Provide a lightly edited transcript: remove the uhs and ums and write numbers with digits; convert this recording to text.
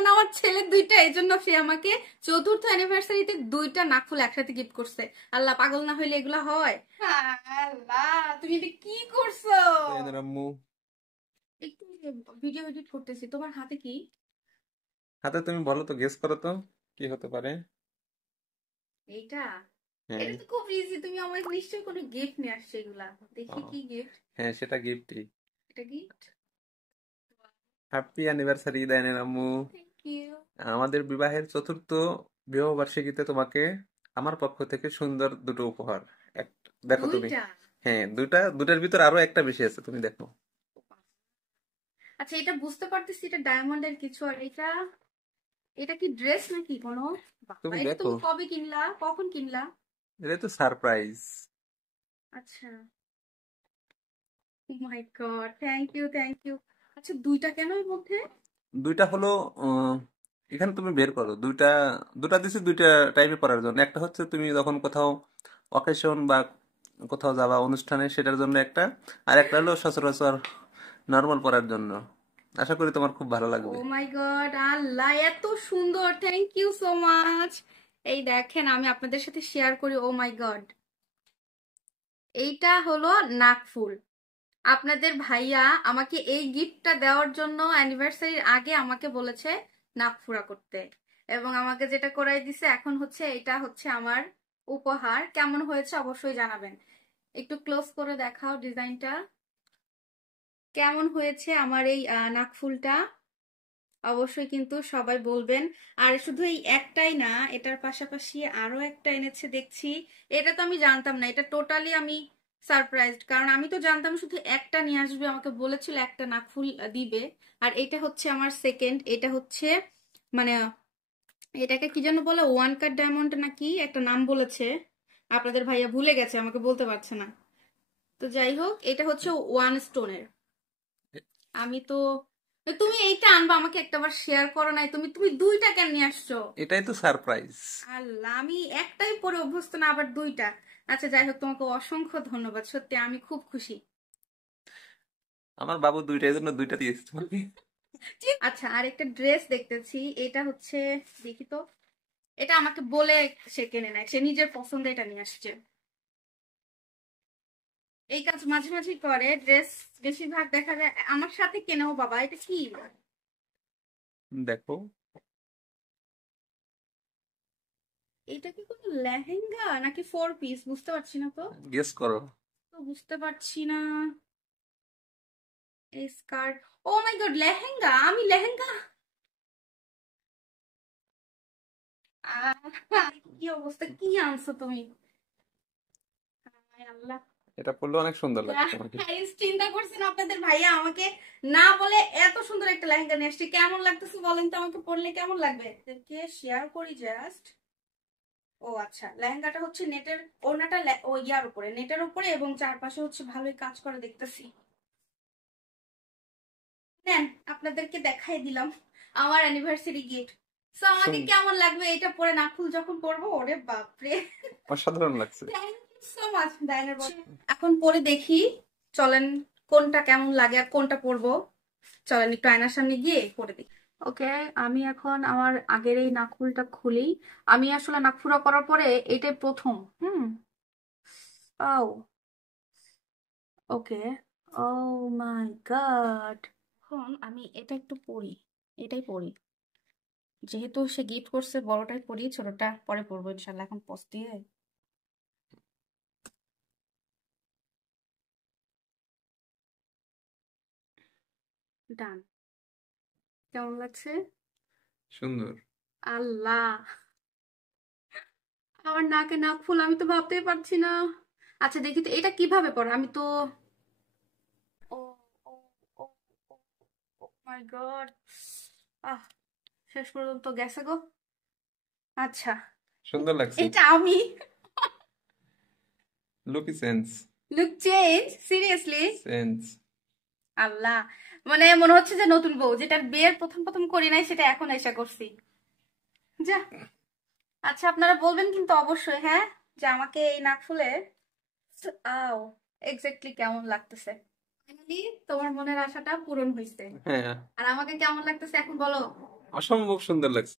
যেমন আমার ছেলের দুইটা, এই জন্য সে আমাকে চতুর্থ অ্যানিভার্সারিতে দুইটা নাকফুল একসাথে গিফট করছে। আল্লাহ, পাগল না হইলে এগুলা হয়? আল্লাহ, তুমি এটা কি করছো? আম্মু একটু ভিডিও এডিট করতেছি। তোমার হাতে কি? হাতে তুমি বলো তো, গেস করো তো কি হতে পারে। এইটা? হ্যাঁ। এটা তো খুব ইজি, তুমি আমাকে নিশ্চয়ই কোনো গিফট নিয়ে আসছো। এগুলা ও, দেখি কি গিফট। হ্যাঁ সেটা গিফটই। এটা গিফট? হ্যাপি অ্যানিভার্সারি দাইনের আম্মু। Thank you. আমাদের বিবাহের চতুর্থ বিবাহ বার্ষিকীতে তোমাকে আমার পক্ষ থেকে সুন্দর দুটো উপহার। এক, দেখো তুমি। দুইটা? হ্যাঁ দুটার ভিতর আরো একটা বেশি আছে, তুমি দেখো। আচ্ছা, এটা বুঝতে পারতেছি এটা ডায়মন্ডের কিছু। আর এটা, এটা কি ড্রেস নাকি কোনো? বাবা, তুমি এটা দেখো, তুমি কবে কিনলা, কখন কিনলা? এটা তো সারপ্রাইজ। আচ্ছা। Oh my God, thank you, thank you. আচ্ছা, দুইটা কেন এর মধ্যে? দুইটা হলো, আহ, এখানে তুমি বের করো দুইটা। দুটা দিছি দুইটা টাইপে পড়ার জন্য। একটা হচ্ছে তুমি যখন কোথাও অকেশন বা কোথাও যাবা অনুষ্ঠানে, সেটার জন্য একটা। আর একটা হলো সচরাচর নর্মাল পড়ার জন্য। আশা করি তোমার খুব ভালো ও লাগবে। মাই গড, আল্লাহ এত সুন্দর, থ্যাংক ইউ সো মাচ। এই দেখেন, আমি আপনাদের সাথে শেয়ার করি। ও মাই গড, এইটা হলো নাকফুল। আপনাদের ভাইয়া আমাকে এই গিফটটা দেওয়ার জন্য অ্যানিভার্সারির আগে আমাকে বলেছে নাকফুরা করতে, এবং আমাকে যেটা করাই দিছে এখন হচ্ছে এটা হচ্ছে আমার উপহার। কেমন হয়েছে অবশ্যই জানাবেন। একটু ক্লোজ করে দেখাও ডিজাইনটা, কেমন হয়েছে আমার এই নাকফুলটা। অবশ্যই কিন্তু সবাই বলবেন। আর শুধু এই একটাই না, এটার পাশাপাশি আরো একটা এনেছে দেখছি। এটা তো আমি জানতাম না, এটা টোটালি আমি সারপ্রাইজড, কারণ আমি তো জানতাম শুধু একটা নিয়ে আসবে, আমাকে বলেছিল একটা নাকফুল দিবে। আর এটা হচ্ছে আমার সেকেন্ড। এটা হচ্ছে মানে এটাকে কি যেন বলে, ওয়ান কাট ডায়মন্ড নাকি একটা নাম বলেছে। আপনাদের ভাইয়া ভুলে গেছে, আমাকে বলতে পারছে না। তো যাই হোক, এটা হচ্ছে ওয়ান স্টোনের। আমি তো, তুমি এইটা আনবা, আমাকে একটাবার শেয়ার করো নাই। তুমি তুমি দুইটা কেন নিয়ে আসছো? এটাই তো সারপ্রাইজ। আল্লাহ, আমি একটাই পরে অভ্যস্ত না, আবার দুইটা। আচ্ছা যাই হোক, তোমাকে অসংখ্য ধন্যবাদ, সত্যি আমি খুব খুশি। আমার বাবু দুইটার জন্য দুইটা দিয়েছে তোমাকে। আচ্ছা, আর একটা ড্রেস দেখতেছি। এটা হচ্ছে, দেখি তো। এটা আমাকে বলে সে কেনে নেয়, সে নিজের পছন্দে এটা নিয়ে আসছে। এই কাজ মাঝে মাঝে করে, ড্রেস বেশিরভাগ দেখা যায় আমার সাথে কেনেও। বাবা, এটা কি? দেখো, এটা কি কোনো লেহেঙ্গা নাকি ফোর পিস, বুঝতে পারছি না তো। গেস করো। তো বুঝতে পারছি না। এই skirt. O my god, lehenga! আমি লেহেঙ্গা! কি অবস্থা, কি আনছো তুমি? হায় আল্লাহ। এটা পরলে অনেক সুন্দর লাগবে তোমাকে। গাইস, চিন্তা করছেন আপনাদের ভাইয়া আমাকে না বলে এত সুন্দর একটা লেহেঙ্গা নিয়ে আসছে? কেমন লাগতেছে বলেন তো, আমাকে পরলে কেমন লাগবে? কে শেয়ার করি জাস্ট। ও আচ্ছা, লেহেঙ্গাটা হচ্ছে নেটের, ওড়নাটা ও ইয়ার উপরে, নেটের উপরে, এবং চারপাশে হচ্ছে ভালোই কাজ করে দেখতেছি। নেন, আপনাদেরকে দেখাই দিলাম আমার অ্যানিভার্সারি গিফট। সো আমাকে কেমন লাগবে এটা পরে নাকুল যখন পরবো? ওরে বাপরে, অসাধারণ লাগছে। থ্যাংক ইউ সো মাচ ডাইনার বল। এখন পরে দেখি, চলেন, কোনটা কেমন লাগে আর কোনটা পরবো। চলেন একটু আয়নার সামনে গিয়ে পরে দেখি। ওকে, আমি এখন আমার আগের এই নাকফুলটা খুলি। আমি আসলে নাকফুরা করার পরে এটাই প্রথম। হুম। ও, ওকে। ও মাই গড। এখন আমি এটা একটু পরি, এটাই পরি। যেহেতু সে গিফট করছে, বড়টাই পরি, ছোটটা পরে পরবো ইনশাল্লাহ। এখন পোস্ট দিয়ে ডান। কেমন লাগছে? সুন্দর। আল্লাহ, আমার নাকে নাক ফুল, আমি তো ভাবতেই পারছি না। আচ্ছা দেখি তো এটা কিভাবে পড়ে, আমি তো, ও ও ও মাই গড। আহ, শেষ পর্যন্ত গেছে গো। আচ্ছা, সুন্দর লাগছে। এটা আমি লুকি sense. Look change, seriously? Sense. Allah, মানে মনে হচ্ছে যে নতুন বউ, যেটা বিয়ের প্রথম প্রথম করি নাই সেটা এখন এসে করছি। যা। আচ্ছা, আপনারা বলবেন কিন্তু অবশ্যই, হ্যাঁ, যে আমাকে এই নাক ফুলে আও এক্স্যাক্টলি কেমন লাগতেছে। Finally, তোমার মনের আশাটা পূরণ হয়েছে। হ্যাঁ। আর আমাকে কেমন লাগতেছে এখন বলো। অসম্ভব সুন্দর লাগছে।